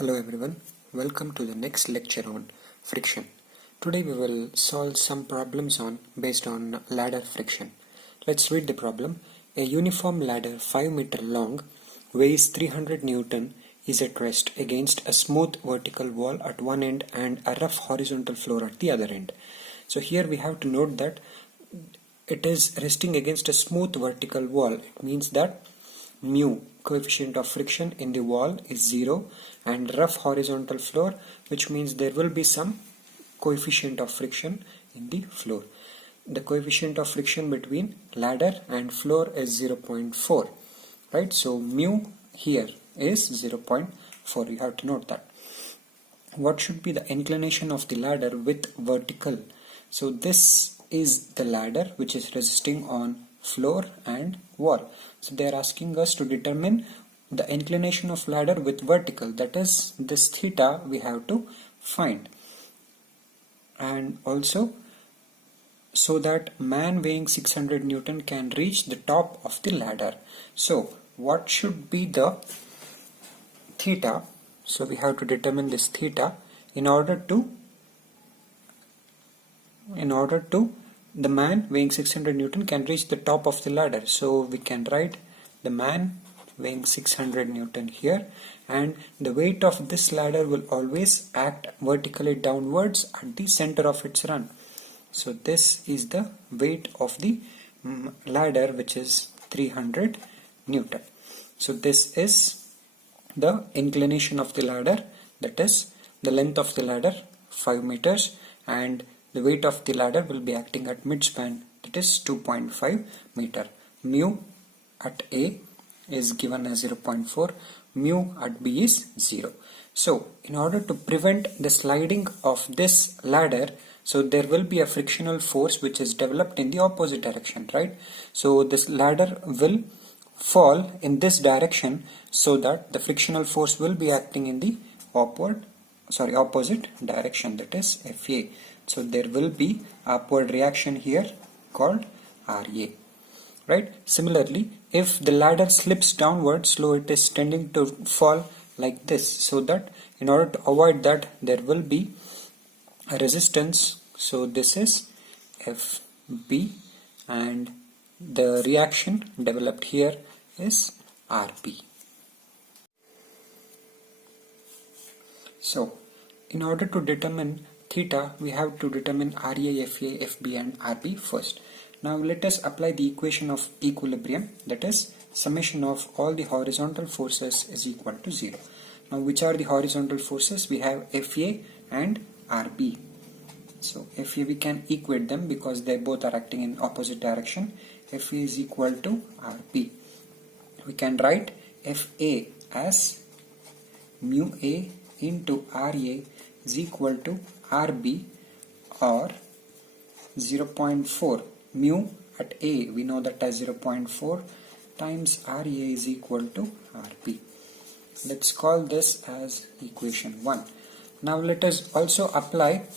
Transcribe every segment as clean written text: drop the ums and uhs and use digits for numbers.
Hello everyone, welcome to the next lecture on friction. Today we will solve some problems based on ladder friction. Let's read the problem. A uniform ladder 5 meter long weighs 300 Newton is at rest against a smooth vertical wall at one end and a rough horizontal floor at the other end. So here we have to note that it is resting against a smooth vertical wall. It means that mu, coefficient of friction in the wall, is 0, and rough horizontal floor, which means there will be some coefficient of friction in the floor. The coefficient of friction between ladder and floor is 0.4, right? So mu here is 0.4. You have to note that. What should be the inclination of the ladder with vertical? So this is the ladder which is resting on floor and wall. So they are asking us to determine the inclination of ladder with vertical, that is this theta we have to find, and also so that man weighing 600 Newton can reach the top of the ladder. So what should be the theta? So we have to determine this theta in order to the man weighing 600 Newton can reach the top of the ladder. So we can write the man weighing 600 Newton here, and the weight of this ladder will always act vertically downwards at the center of its run. So this is the weight of the ladder, which is 300 Newton. So this is the inclination of the ladder, that is the length of the ladder 5 meters, and the weight of the ladder will be acting at midspan, that is 2.5 meter. Mu at A is given as 0.4, mu at B is 0. So in order to prevent the sliding of this ladder, so there will be a frictional force which is developed in the opposite direction, right? So this ladder will fall in this direction, so that the frictional force will be acting in the opposite direction, that is FA. So there will be upward reaction here called RA, right? Similarly, if the ladder slips downwards, so it is tending to fall like this, so that in order to avoid that, there will be a resistance. So this is FB, and the reaction developed here is RB. So in order to determine theta, we have to determine RA, FA, FB and RB first. Now let us apply the equation of equilibrium, that is summation of all the horizontal forces is equal to 0. Now which are the horizontal forces? We have FA and RB. So FA, we can equate them because they both are acting in opposite direction. FA is equal to RB. We can write FA as mu A into RA is equal to RB, or 0.4 mu at A, we know that as 0.4 times RA is equal to RB. Let's call this as equation 1. Now let us also apply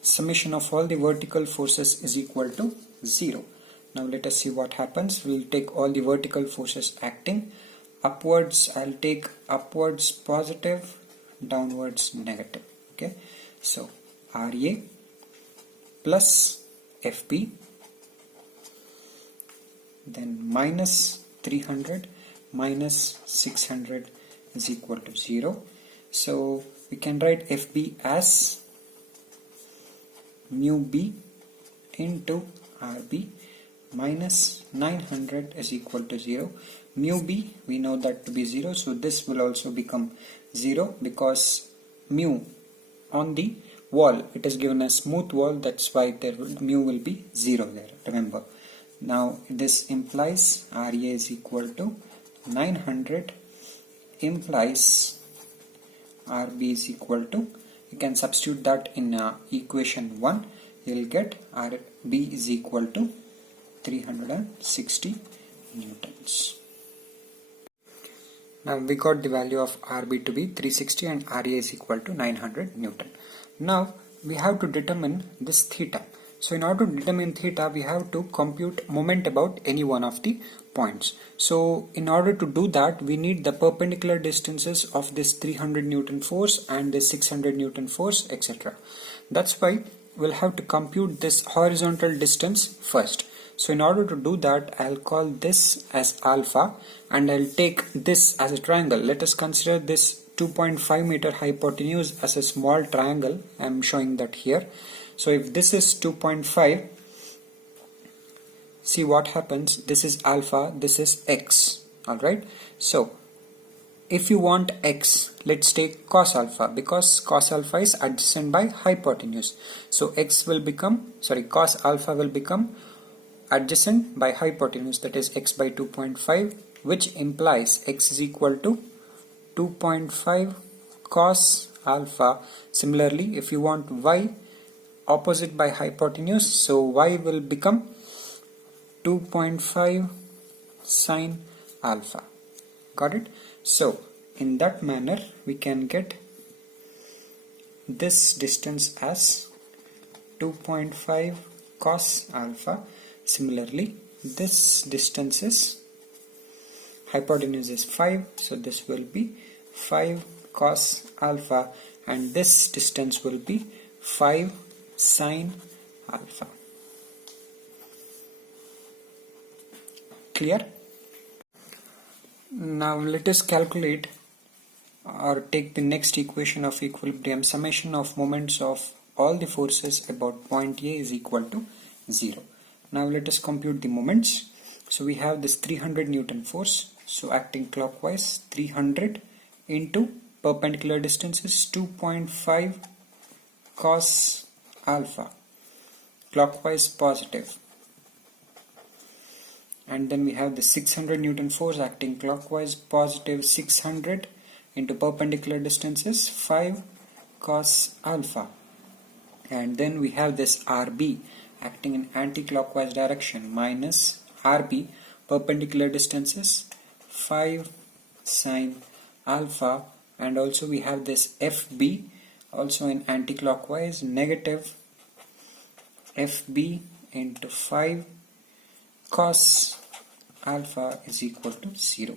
summation of all the vertical forces is equal to 0. Now let us see what happens. We'll take all the vertical forces acting upwards. I'll take upwards positive, downwards negative. Okay, so RA plus FB, then minus 300 minus 600 is equal to 0. So we can write FB as mu B into RB minus 900 is equal to 0. Mu B, we know that to be 0, so this will also become 0 because mu on the wall, it is given as smooth wall, that's why mu will be 0 there, remember. Now this implies RA is equal to 900, implies RB is equal to, you can substitute that in equation 1, you will get RB is equal to 360 newtons. Now we got the value of RB to be 360 and RA is equal to 900 Newton. Now we have to determine this theta. So in order to determine theta, we have to compute moment about any one of the points. So in order to do that, we need the perpendicular distances of this 300 Newton force and this 600 Newton force, etc. That's why we'll have to compute this horizontal distance first. So in order to do that, I'll call this as alpha and I'll take this as a triangle. Let us consider this 2.5 meter hypotenuse as a small triangle. I'm showing that here. So if this is 2.5, see what happens. This is alpha, this is x. Alright. So if you want x, let's take cos alpha, because cos alpha is adjacent by hypotenuse. So cos alpha will become adjacent by hypotenuse, that is x by 2.5, which implies x is equal to 2.5 cos alpha. Similarly, if you want y opposite by hypotenuse, so y will become 2.5 sin alpha. Got it? So in that manner we can get this distance as 2.5 cos alpha. Similarly, this distance is, hypotenuse is 5, so this will be 5 cos alpha, and this distance will be 5 sin alpha. Clear? Now let us calculate or take the next equation of equilibrium. Summation of moments of all the forces about point A is equal to 0. Now let us compute the moments. So we have this 300 Newton force. So acting clockwise, 300 into perpendicular distance is 2.5 cos alpha, clockwise positive. And then we have the 600 Newton force acting clockwise positive, 600 into perpendicular distance is 5 cos alpha. And then we have this RB acting in anti-clockwise direction, minus RB, perpendicular distance is 5 sin alpha. And also we have this FB also in anti-clockwise, negative FB into 5 cos alpha is equal to 0.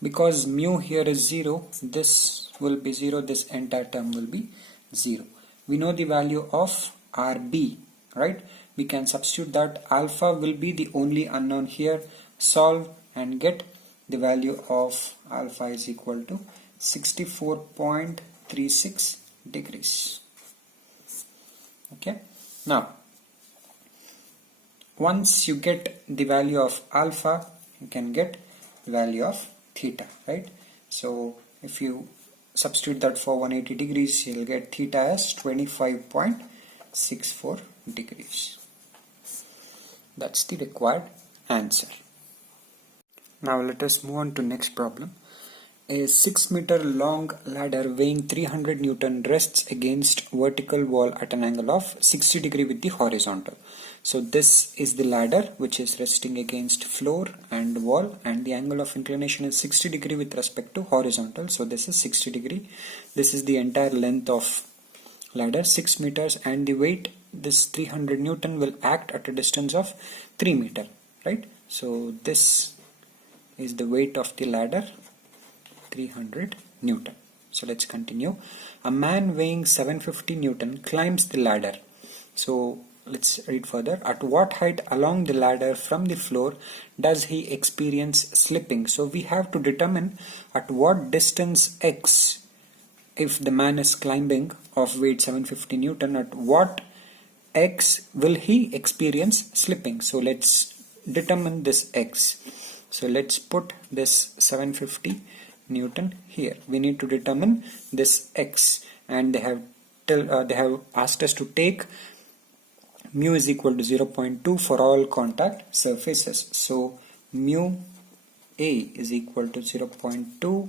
Because mu here is 0, this will be 0, this entire term will be 0. We know the value of RB, right? We can substitute that. Alpha will be the only unknown here. Solve and get the value of alpha is equal to 64.36 degrees. Okay. Now, once you get the value of alpha, you can get the value of theta, right? So if you substitute that for 180 degrees, you'll get theta as 25.64 degrees. That's the required answer. Now let us move on to next problem. A 6 meter long ladder weighing 300 Newton rests against vertical wall at an angle of 60 degree with the horizontal. So this is the ladder which is resting against floor and wall, and the angle of inclination is 60 degree with respect to horizontal. So this is 60 degree. This is the entire length of ladder, 6 meters, and the weight, this 300 Newton, will act at a distance of 3 meter, right? So this is the weight of the ladder, 300 Newton. So let's continue. A man weighing 750 Newton climbs the ladder. So let's read further. At what height along the ladder from the floor does he experience slipping? So we have to determine at what distance x, if the man is climbing of weight 750 Newton, at what x will he experience slipping. So let's determine this x. So let's put this 750 Newton here. We need to determine this x, and they have asked us to take mu is equal to 0.2 for all contact surfaces. So mu A is equal to 0.2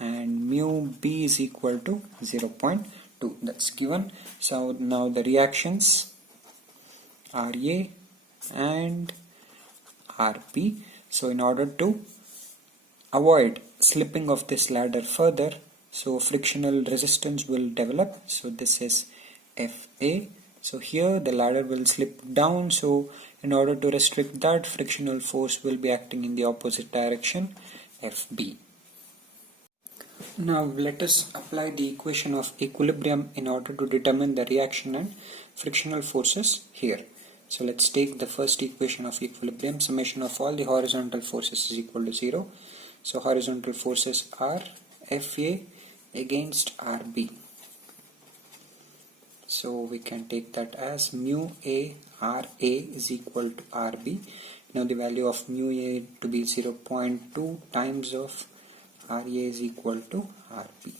and mu B is equal to 0.2. That's given. So now the reactions are A and RP. So in order to avoid slipping of this ladder further, so frictional resistance will develop. So this is FA So here the ladder will slip down, so in order to restrict that, frictional force will be acting in the opposite direction, Fb. Now let us apply the equation of equilibrium in order to determine the reaction and frictional forces here. So let's take the first equation of equilibrium. Summation of all the horizontal forces is equal to 0. So horizontal forces are Fa against Rb. So we can take that as mu A Ra is equal to Rb. Now the value of mu A to be 0.2 times of Ra is equal to Rb.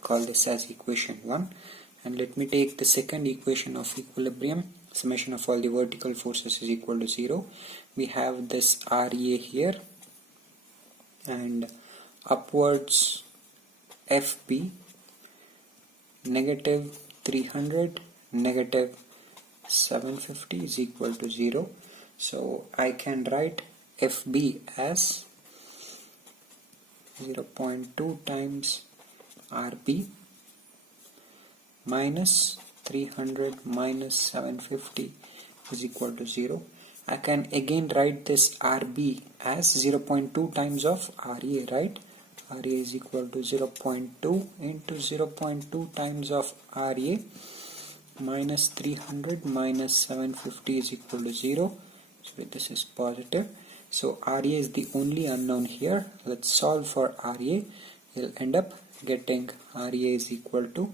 Call this as equation 1. And let me take the second equation of equilibrium. Summation of all the vertical forces is equal to 0. We have this Ra here, and upwards Fb negative 300 negative 750 is equal to 0. So I can write Fb as 0.2 times Rb minus 300 minus 750 is equal to 0. I can again write this Rb as 0.2 times of Ra, right? Ra is equal to 0.2 into 0.2 times of Ra minus 300 minus 750 is equal to 0. So this is positive. So Ra is the only unknown here. Let's solve for Ra. We'll end up getting Ra is equal to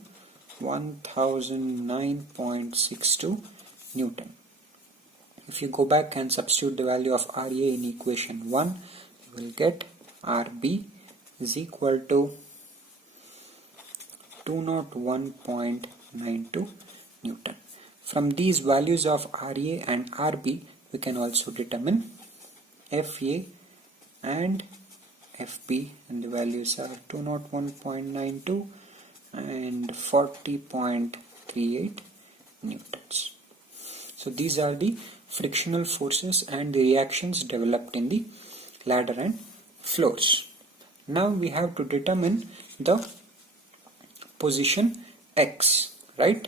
1009.62 Newton. If you go back and substitute the value of Ra in equation 1, you will get Rb is equal to 201.92 Newton. From these values of Ra and Rb, we can also determine Fa and Fb, and the values are 201.92 and 40.38 newtons. So these are the frictional forces and the reactions developed in the ladder and floors. Now we have to determine the position x, right?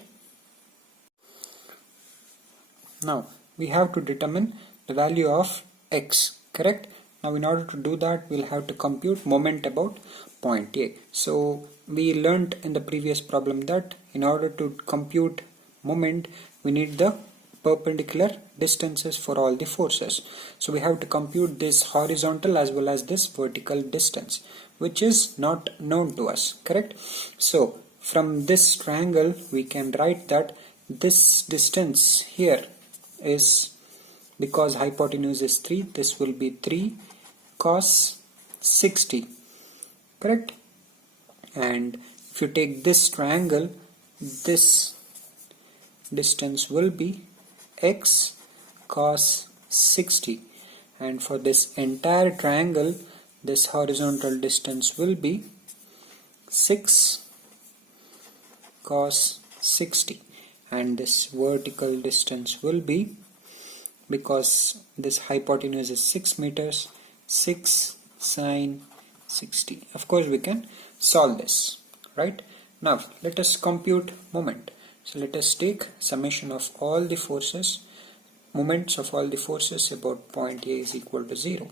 Now we have to determine the value of x, correct? Now in order to do that, we'll have to compute moment about point A. So we learnt in the previous problem that in order to compute moment, we need the perpendicular distances for all the forces. So we have to compute this horizontal as well as this vertical distance, which is not known to us, correct? So from this triangle, we can write that this distance here is, because hypotenuse is 3, this will be 3 cos 60, correct? And if you take this triangle, this distance will be x cos 60, and for this entire triangle, this horizontal distance will be 6 cos 60, and this vertical distance will be, because this hypotenuse is 6 meters, 6 sine 60. Of course we can solve this, right? Now let us compute moment. So let us take summation of all the forces, moments of all the forces about point A is equal to 0.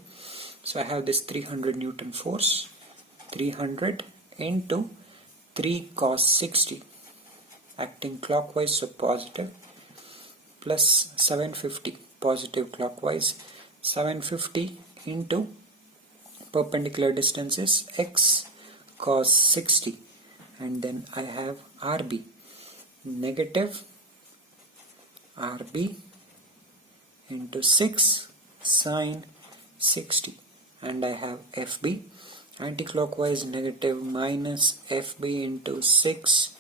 So I have this 300 Newton force, 300 into 3 cos 60, acting clockwise, so positive, plus 750, positive clockwise, 750 into perpendicular distance is x cos 60, and then I have Rb, negative Rb into 6 sine 60, and I have Fb, anti-clockwise, negative minus Fb into 6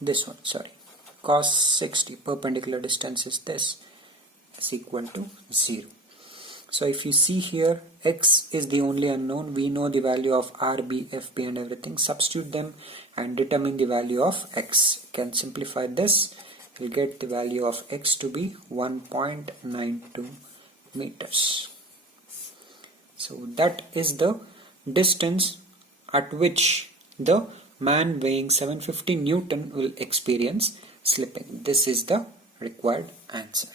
this one, sorry, cos 60, perpendicular distance is this, is equal to 0. So if you see here, x is the only unknown. We know the value of Rb, Fb and everything. Substitute them and determine the value of x. You can simplify this. You'll get the value of x to be 1.92 meters. So that is the distance at which the man weighing 750 Newton will experience slipping. This is the required answer.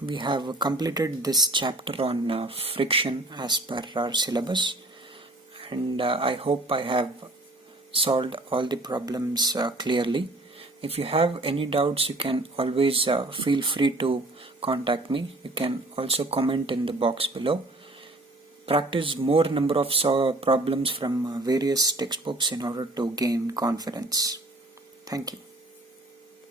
We have completed this chapter on friction as per our syllabus, and I hope I have solved all the problems clearly. If you have any doubts, you can always feel free to contact me. You can also comment in the box below. Practice more number of problems from various textbooks in order to gain confidence. Thank you.